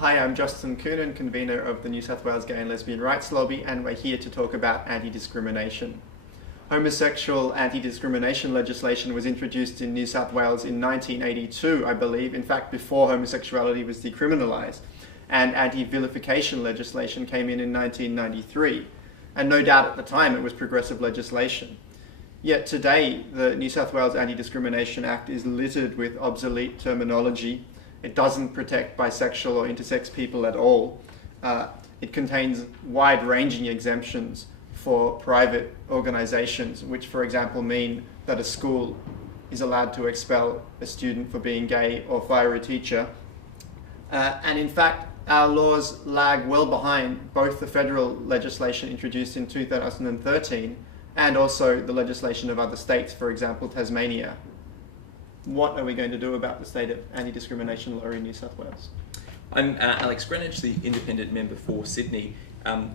Hi, I'm Justin Coonan, convener of the New South Wales Gay and Lesbian Rights Lobby, and we're here to talk about anti-discrimination. Homosexual anti-discrimination legislation was introduced in New South Wales in 1982, I believe, in fact before homosexuality was decriminalised, and anti-vilification legislation came in 1993, and no doubt at the time it was progressive legislation. Yet today, the New South Wales Anti-Discrimination Act is littered with obsolete terminology. It doesn't protect bisexual or intersex people at all. It contains wide-ranging exemptions for private organisations, which, for example, mean that a school is allowed to expel a student for being gay or fire a teacher. And in fact, our laws lag well behind both the federal legislation introduced in 2013 and also the legislation of other states, for example, Tasmania. What are we going to do about the state of anti-discrimination law in New South Wales? I'm Alex Greenwich, the independent member for Sydney. In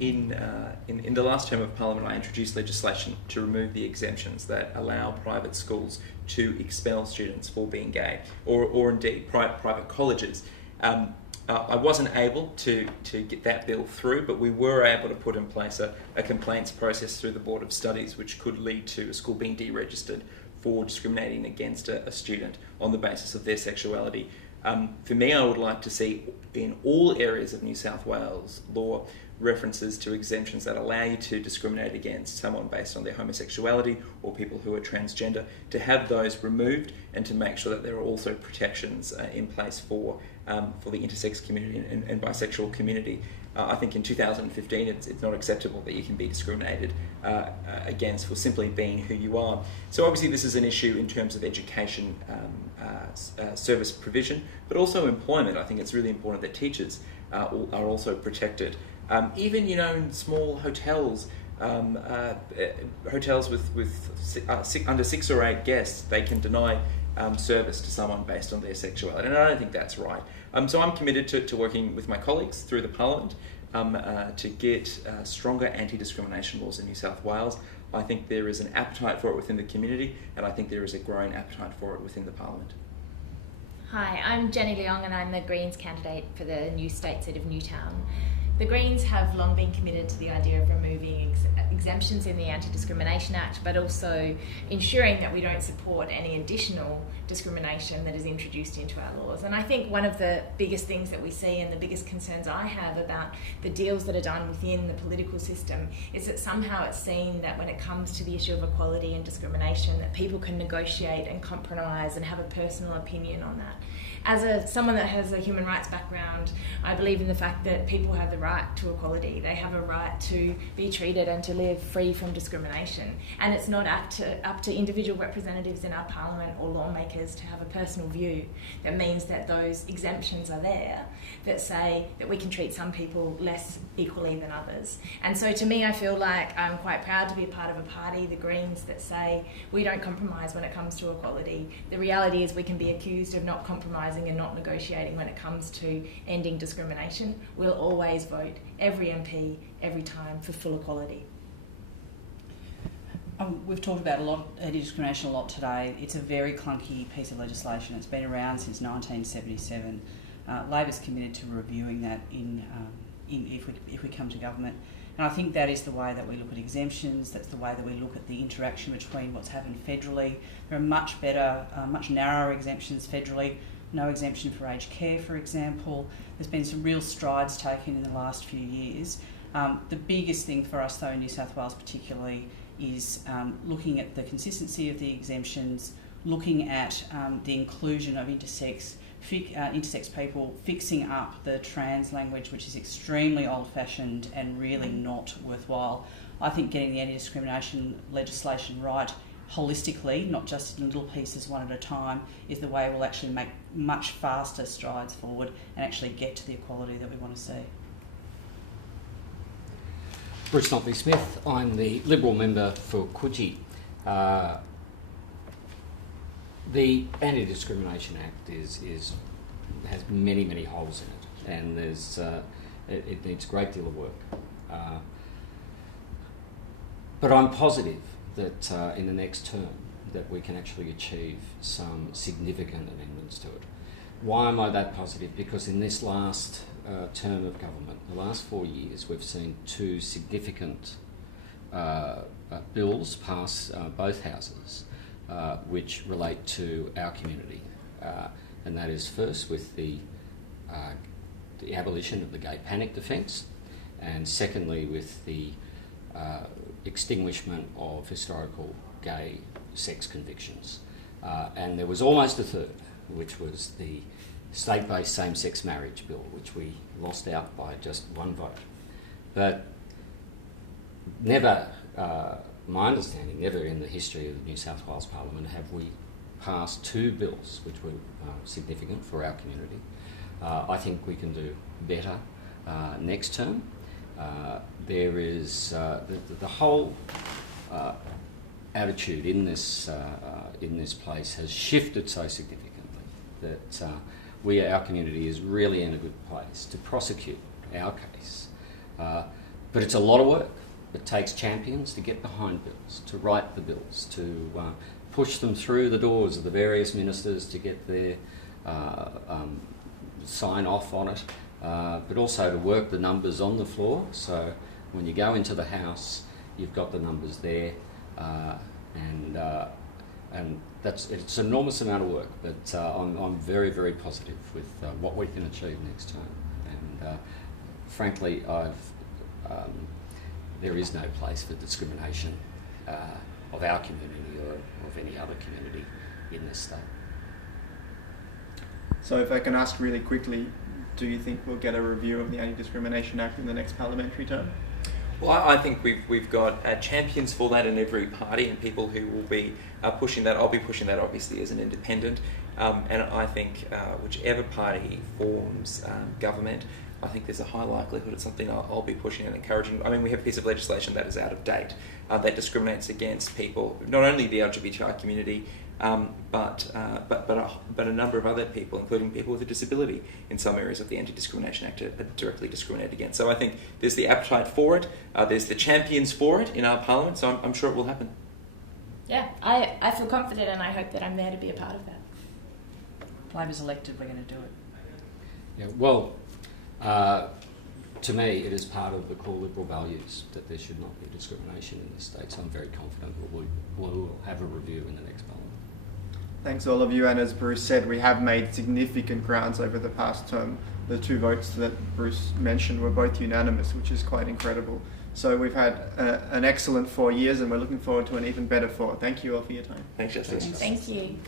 the last term of Parliament, I introduced legislation to remove the exemptions that allow private schools to expel students for being gay, or indeed private colleges. I wasn't able to get that bill through, but we were able to put in place a complaints process through the Board of Studies, which could lead to a school being deregistered for discriminating against a student on the basis of their sexuality. For me, I would like to see in all areas of New South Wales law references to exemptions that allow you to discriminate against someone based on their homosexuality or people who are transgender, to have those removed and to make sure that there are also protections in place for the intersex community and bisexual community. I think in 2015 it's not acceptable that you can be discriminated against for simply being who you are. So obviously this is an issue in terms of education, service provision, but also employment. I think it's really important that teachers are also protected. Even in small hotels, hotels with under 6 or 8 guests, they can deny service to someone based on their sexuality, and I don't think that's right. So I'm committed to working with my colleagues through the Parliament to get stronger anti-discrimination laws in New South Wales. I think there is an appetite for it within the community, and I think there is a growing appetite for it within the Parliament. Hi, I'm Jenny Leong and I'm the Greens candidate for the new state seat of Newtown. The Greens have long been committed to the idea of removing exemptions in the Anti-Discrimination Act, but also ensuring that we don't support any additional discrimination that is introduced into our laws. And I think one of the biggest things that we see and the biggest concerns I have about the deals that are done within the political system is that somehow it's seen that when it comes to the issue of equality and discrimination, that people can negotiate and compromise and have a personal opinion on that. As someone that has a human rights background, I believe in the fact that people have the right to equality. They have a right to be treated and to live free from discrimination. And it's not up to individual representatives in our parliament or lawmakers to have a personal view that means that those exemptions are there that say that we can treat some people less equally than others. And so to me, I feel like I'm quite proud to be a part of a party, the Greens, that say we don't compromise when it comes to equality. The reality is we can be accused of not compromising and not negotiating when it comes to ending discrimination. We'll always vote, every MP, every time, for full equality. We've talked about anti-discrimination a lot today. It's a very clunky piece of legislation. It's been around since 1977. Labor's committed to reviewing that if we come to government. And I think that is the way that we look at exemptions. That's the way that we look at the interaction between what's happened federally. There are much better, much narrower exemptions federally. No exemption for aged care, for example. There's been some real strides taken in the last few years. The biggest thing for us, though, in New South Wales particularly, is looking at the consistency of the exemptions, looking at the inclusion of intersex people, fixing up the trans language, which is extremely old-fashioned and really not worthwhile. I think getting the anti-discrimination legislation right holistically, not just in little pieces one at a time, is the way we'll actually make much faster strides forward and actually get to the equality that we want to see. Bruce Notley-Smith, I'm the Liberal member for Coogee. The Anti-Discrimination Act has many holes in it, and it needs a great deal of work. But I'm positive that in the next term that we can actually achieve some significant amendments to it. Why am I that positive? Because in this last term of government, the last 4 years, we've seen two significant bills pass both houses, which relate to our community. And that is first with the abolition of the gay panic defence, and secondly with the extinguishment of historical gay sex convictions. And there was almost a third, which was the state-based same-sex marriage bill, which we lost out by just one vote. But never, my understanding, never in the history of the New South Wales Parliament have we passed two bills which were significant for our community. I think we can do better next term. There is the whole attitude in this place has shifted so significantly that our community is really in a good place to prosecute our case. But it's a lot of work. It takes champions to get behind bills, to write the bills, to push them through the doors of the various ministers to get their sign off on it, but also to work the numbers on the floor. So when you go into the House, you've got the numbers there, and it's an enormous amount of work. But I'm very, very positive with what we can achieve next term. And frankly, there is no place for discrimination of our community or of any other community in this state. So if I can ask really quickly, do you think we'll get a review of the Anti-Discrimination Act in the next parliamentary term? Well, I think we've got champions for that in every party, and people who will be pushing that. I'll be pushing that obviously as an independent, and I think whichever party forms government, I think there's a high likelihood it's something I'll be pushing and encouraging. I mean, we have a piece of legislation that is out of date that discriminates against people, not only the LGBTI community, but a number of other people, including people with a disability, in some areas of the Anti-Discrimination Act are directly discriminated against. So I think there's the appetite for it, there's the champions for it in our parliament, so I'm sure it will happen. Yeah, I feel confident, and I hope that I'm there to be a part of that. Labor's elected, we're going to do it. Yeah, well, to me, it is part of the core Liberal values that there should not be discrimination in this state, so I'm very confident we'll have a review in the next parliament. Thanks all of you, and as Bruce said, we have made significant grounds over the past term. The two votes that Bruce mentioned were both unanimous, which is quite incredible. So we've had an excellent 4 years, and we're looking forward to an even better 4. Thank you all for your time. Thanks, Justice. Thank you.